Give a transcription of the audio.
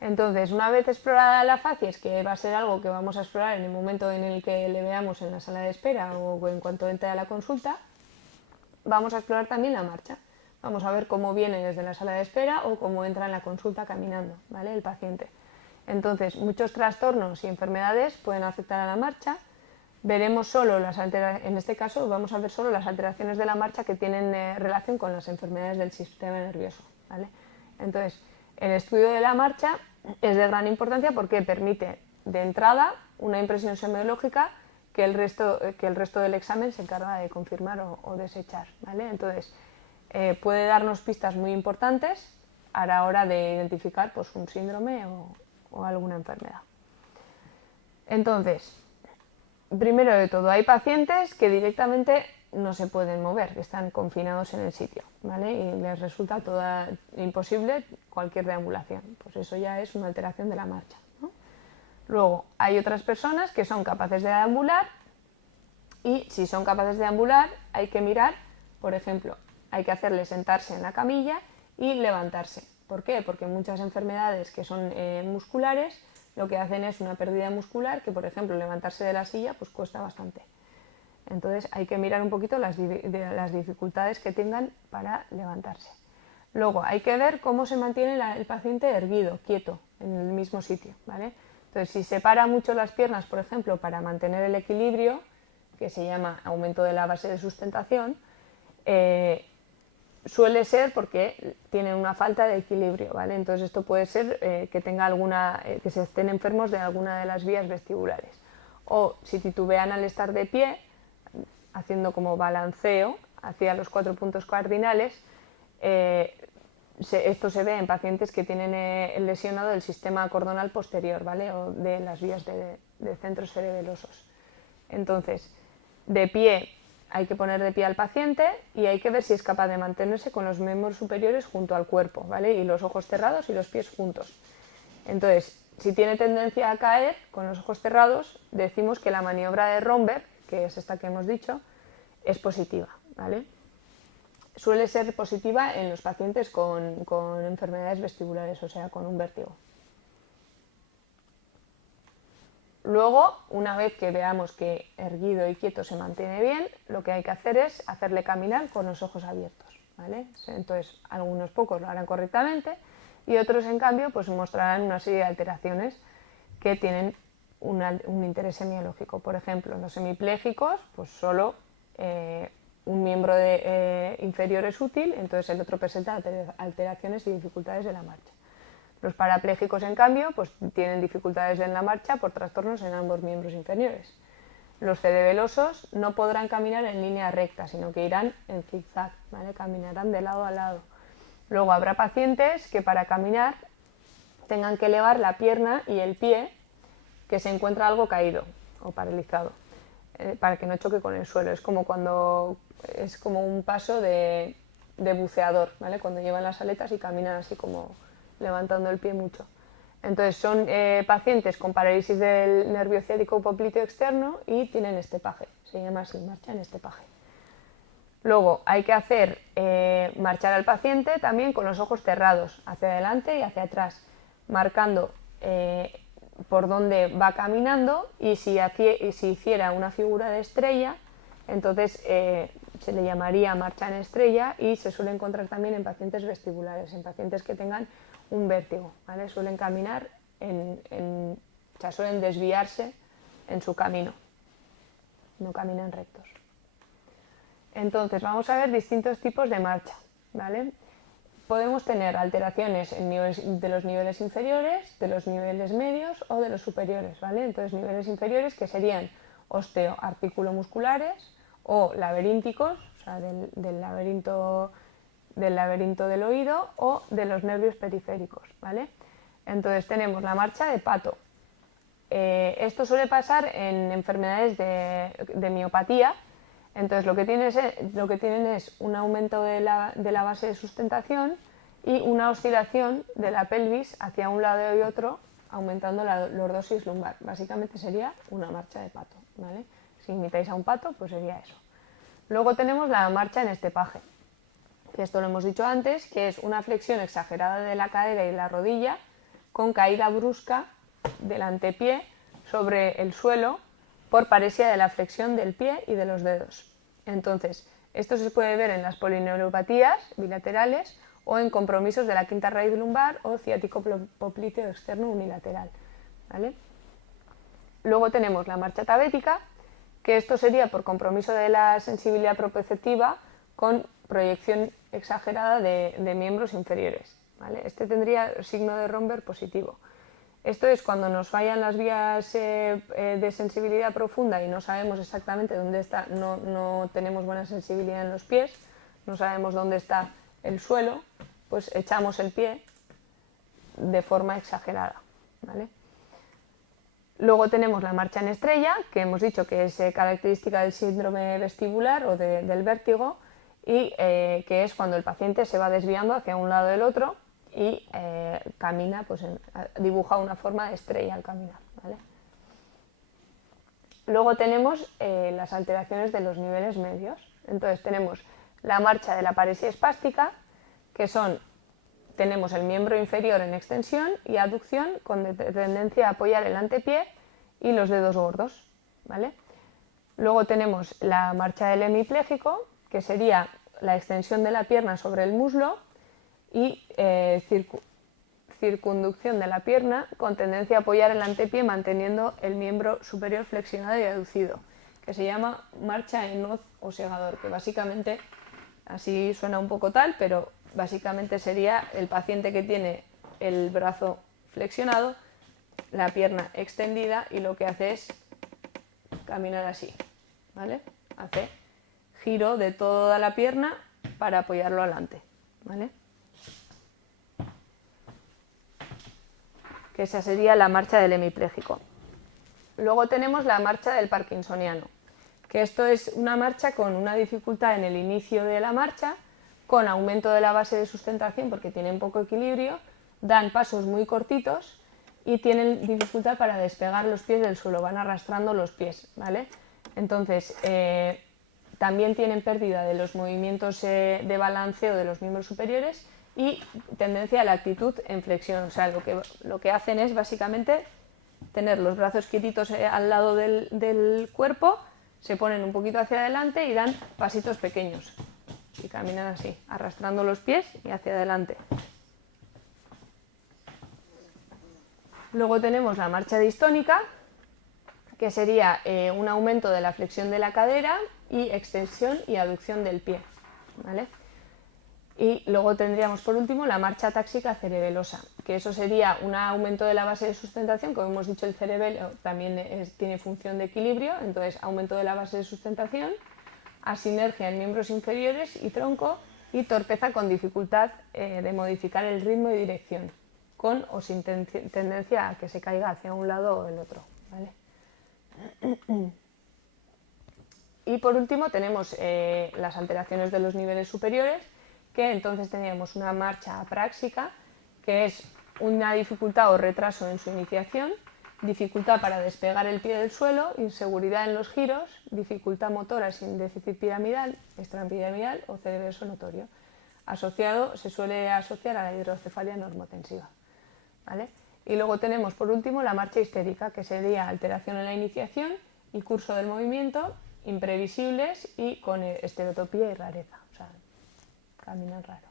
Entonces, una vez explorada la facies, que va a ser algo que vamos a explorar en el momento en el que le veamos en la sala de espera o en cuanto entre a la consulta, vamos a explorar también la marcha. Vamos a ver cómo viene desde la sala de espera o cómo entra en la consulta caminando, ¿vale? El paciente. Entonces, muchos trastornos y enfermedades pueden afectar a la marcha. Veremos solo en este caso vamos a ver solo las alteraciones de la marcha que tienen relación con las enfermedades del sistema nervioso, ¿vale? Entonces, el estudio de la marcha es de gran importancia porque permite de entrada una impresión semiológica que el resto del examen se encarga de confirmar o desechar, ¿vale? Entonces, puede darnos pistas muy importantes a la hora de identificar pues, un síndrome o alguna enfermedad. Entonces, primero de todo, hay pacientes que directamente no se pueden mover, que están confinados en el sitio, ¿vale? Y les resulta imposible cualquier deambulación. Pues eso ya es una alteración de la marcha, ¿no? Luego, hay otras personas que son capaces de deambular y si son capaces de deambular hay que mirar, por ejemplo, hay que hacerles sentarse en la camilla y levantarse. ¿Por qué? Porque muchas enfermedades que son musculares lo que hacen es una pérdida muscular que, por ejemplo, levantarse de la silla pues cuesta bastante. Entonces hay que mirar un poquito las dificultades que tengan para levantarse. Luego hay que ver cómo se mantiene el paciente erguido, quieto, en el mismo sitio, ¿vale? Entonces si separa mucho las piernas, por ejemplo, para mantener el equilibrio, que se llama aumento de la base de sustentación, suele ser porque tienen una falta de equilibrio, ¿vale? Entonces esto puede ser que tenga que se estén enfermos de alguna de las vías vestibulares. O si titubean al estar de pie, haciendo como balanceo hacia los 4 puntos cardinales, esto se ve en pacientes que tienen lesionado el sistema cordonal posterior, ¿vale? O de las vías de centros cerebelosos. Entonces, de pie hay que poner de pie al paciente y hay que ver si es capaz de mantenerse con los miembros superiores junto al cuerpo, ¿vale? Y los ojos cerrados y los pies juntos. Entonces, si tiene tendencia a caer con los ojos cerrados, decimos que la maniobra de Romberg, que es esta que hemos dicho, es positiva, ¿vale? Suele ser positiva en los pacientes con enfermedades vestibulares, o sea, con un vértigo. Luego, una vez que veamos que erguido y quieto se mantiene bien, lo que hay que hacer es hacerle caminar con los ojos abiertos, ¿vale? Entonces, algunos pocos lo harán correctamente y otros, en cambio, pues mostrarán una serie de alteraciones que tienen un interés semiológico. Por ejemplo, los hemipléjicos, pues solo un miembro inferior es útil, entonces el otro presenta alteraciones y dificultades de la marcha. Los parapléjicos, en cambio, pues tienen dificultades en la marcha por trastornos en ambos miembros inferiores. Los cerebelosos no podrán caminar en línea recta, sino que irán en zigzag, ¿vale? Caminarán de lado a lado. Luego habrá pacientes que para caminar tengan que elevar la pierna y el pie que se encuentra algo caído o paralizado, para que no choque con el suelo. Es como un paso de buceador, ¿vale? Cuando llevan las aletas y caminan así como levantando el pie mucho. Entonces son pacientes con parálisis del nervio ciático popliteo externo y tienen estepaje, se llama así, marcha en estepaje. Luego hay que hacer marchar al paciente también con los ojos cerrados, hacia adelante y hacia atrás, marcando por dónde va caminando y si hiciera una figura de estrella, entonces se le llamaría marcha en estrella y se suele encontrar también en pacientes vestibulares, en pacientes que tengan un vértigo, ¿vale? Suelen caminar, o sea, suelen desviarse en su camino, no caminan rectos. Entonces vamos a ver distintos tipos de marcha, ¿vale? Podemos tener alteraciones de los niveles inferiores, de los niveles medios o de los superiores, ¿vale? Entonces niveles inferiores que serían osteoarticulomusculares o laberínticos, o sea, del laberinto del oído o de los nervios periféricos, ¿vale? Entonces tenemos la marcha de pato. Esto suele pasar en enfermedades de miopatía. Entonces lo que tienen es un aumento de la base de sustentación y una oscilación de la pelvis hacia un lado y otro, aumentando la lordosis lumbar. Básicamente sería una marcha de pato, ¿vale? Si imitáis a un pato, pues sería eso. Luego tenemos la marcha en estepaje, que esto lo hemos dicho antes, que es una flexión exagerada de la cadera y la rodilla con caída brusca del antepié sobre el suelo por paresia de la flexión del pie y de los dedos. Entonces, esto se puede ver en las polineuropatías bilaterales o en compromisos de la quinta raíz lumbar o ciático popliteo externo unilateral, ¿vale? Luego tenemos la marcha tabética, que esto sería por compromiso de la sensibilidad proprioceptiva con proyección exagerada de miembros inferiores, ¿vale? Este tendría signo de Romberg positivo. Esto es cuando nos fallan las vías de sensibilidad profunda y no sabemos exactamente dónde está, no tenemos buena sensibilidad en los pies, no sabemos dónde está el suelo, pues echamos el pie de forma exagerada, ¿vale? Luego tenemos la marcha en estrella, que hemos dicho que es característica del síndrome vestibular o del vértigo, y que es cuando el paciente se va desviando hacia un lado del otro y camina, pues dibuja una forma de estrella al caminar, ¿vale? Luego tenemos las alteraciones de los niveles medios. Entonces tenemos la marcha de la paresia espástica, que tenemos el miembro inferior en extensión y aducción con tendencia a apoyar el antepié y los dedos gordos, ¿vale? Luego tenemos la marcha del hemipléjico, que sería la extensión de la pierna sobre el muslo y circunducción de la pierna con tendencia a apoyar el antepié manteniendo el miembro superior flexionado y aducido, que se llama marcha en hoz o segador, que básicamente, así suena un poco tal, pero básicamente sería el paciente que tiene el brazo flexionado, la pierna extendida y lo que hace es caminar así, ¿vale? Hace giro de toda la pierna para apoyarlo adelante, ¿vale? Que esa sería la marcha del hemipléjico. Luego tenemos la marcha del parkinsoniano, que esto es una marcha con una dificultad en el inicio de la marcha, con aumento de la base de sustentación porque tienen poco equilibrio, dan pasos muy cortitos y tienen dificultad para despegar los pies del suelo, van arrastrando los pies, ¿vale? Entonces, también tienen pérdida de los movimientos de balanceo de los miembros superiores y tendencia a la actitud en flexión. O sea, lo que hacen es básicamente tener los brazos quietitos al lado del cuerpo, se ponen un poquito hacia adelante y dan pasitos pequeños. Y caminan así, arrastrando los pies y hacia adelante. Luego tenemos la marcha distónica, que sería un aumento de la flexión de la cadera y extensión y aducción del pie, ¿vale? Y luego tendríamos por último la marcha táxica cerebelosa, que eso sería un aumento de la base de sustentación. Como hemos dicho, el cerebelo también tiene función de equilibrio, entonces aumento de la base de sustentación, asinergia en miembros inferiores y tronco y torpeza con dificultad de modificar el ritmo y dirección, con o sin tendencia a que se caiga hacia un lado o el otro, ¿vale? Y por último tenemos las alteraciones de los niveles superiores, que entonces tendríamos una marcha apráxica, que es una dificultad o retraso en su iniciación, dificultad para despegar el pie del suelo, inseguridad en los giros, dificultad motora sin déficit piramidal, extrapiramidal o cerebeloso notorio. Se suele asociar a la hidrocefalia normotensiva, ¿vale? Y luego tenemos por último la marcha histérica, que sería alteración en la iniciación y curso del movimiento, imprevisibles y con estereotopía y rareza, o sea, caminan raro.